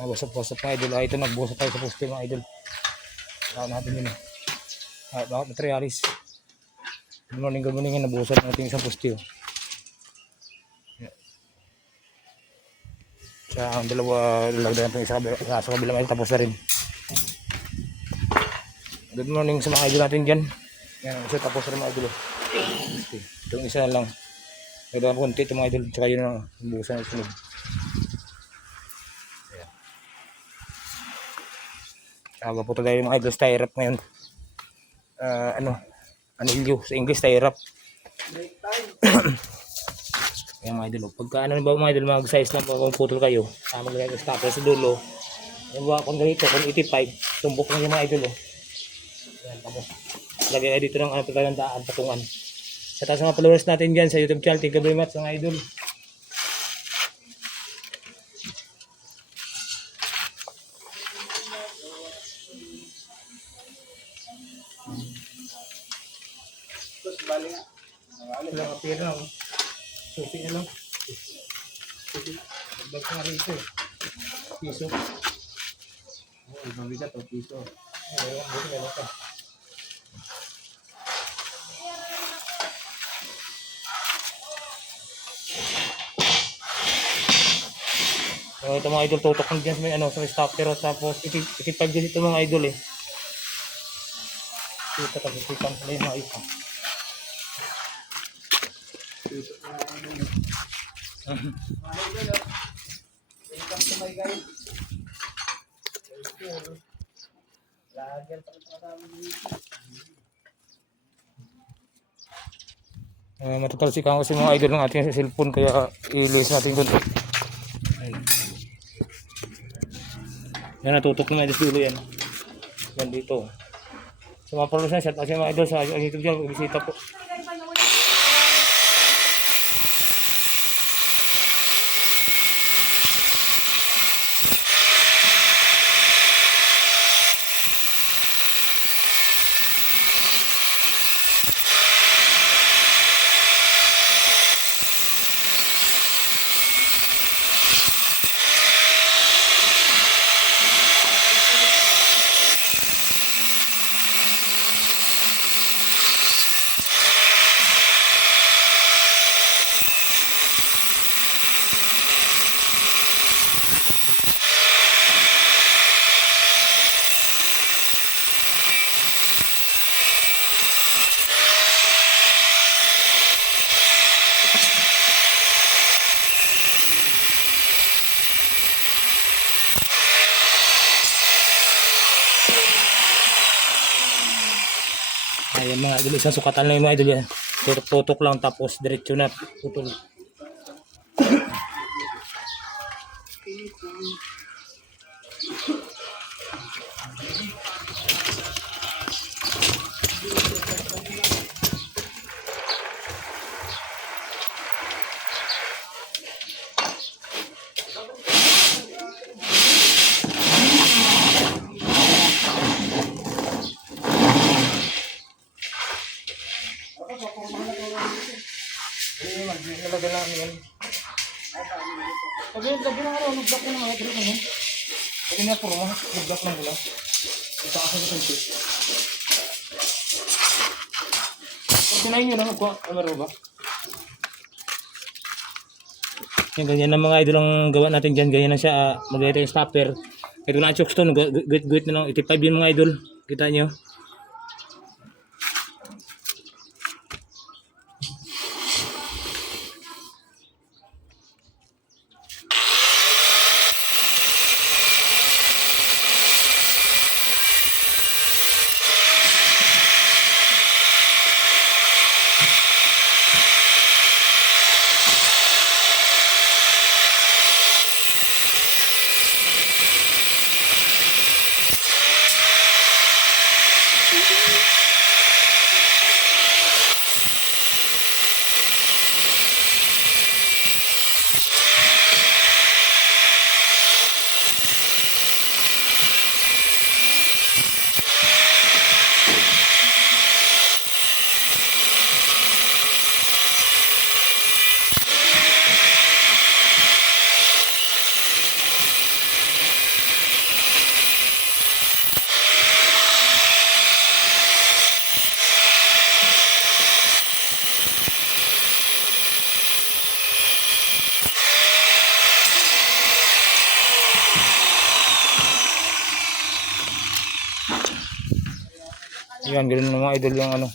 Busap-busap mga idol. Ito nagbusap tayo sa poste mga idol. Saka natin yun. Bakit materialis. Good morning. Nabusap natin isang poste. Sa ang dalawa lagdan natin sa kabila mga tapos na rin. Good morning sa mga idol natin dyan. Yan, isa tapos na rin mga idol. Itong isa lang. Nagdaan konti ito mga idol. Tsaka yun ang buhusan na sunod. Aga po tayo mga idol sa tie wrap ngayon. Anilyo sa English tie wrap. Ayan mga idol. Pagka ano ba mga idol, mag-size lang po kung putol kayo. Maglagay ng stopper sa dulo. Yung ba kung ganito, kung 85, tumbok lang yung mga idol. Ayan, tapos lagay kayo dito ng pagkalandaan, patungan. Sa taas mga followers natin dyan sa YouTube channel. Thank you very much mga idol. Terus balik nga. Wala ka pera lang. Susi na lang. Susi. Ba't nga rito eh. Piso. Ibang bigat o piso. Buti na lang ka. Ito mga idol, tutok lang dyan sa may sa stopper. Tapos itipag dyan ito mga idol eh. Ito tapos itipag sa may mga ito. Welcome to my guys. Matatalsikan kasi mga idol ng ating cellphone kaya i-list natin kunti. Yan, natutok na mga idol yan. Yan dito. Sa mga followers na, shout out sa mga idol sa YouTube dyan, bisita po. Ayan mga idol, isang sukatan lang yung mga idol yan. Tutok lang tapos diretso na putol. Nilagay namin yan. Sabi na nga, nag-block na mga idol naman. Sabi na puro, nag-block na mula. Itaas na ito. Pagkinahin nyo na, ano ba? Yan, ganyan na mga idol ang gawa natin dyan. Ganyan na siya, maglagay tayo yung stopper. Ito na ang chokstone, guit na lang. 85 yun mga idol. Kita nyo. Yan, ganun mga idol yung ano.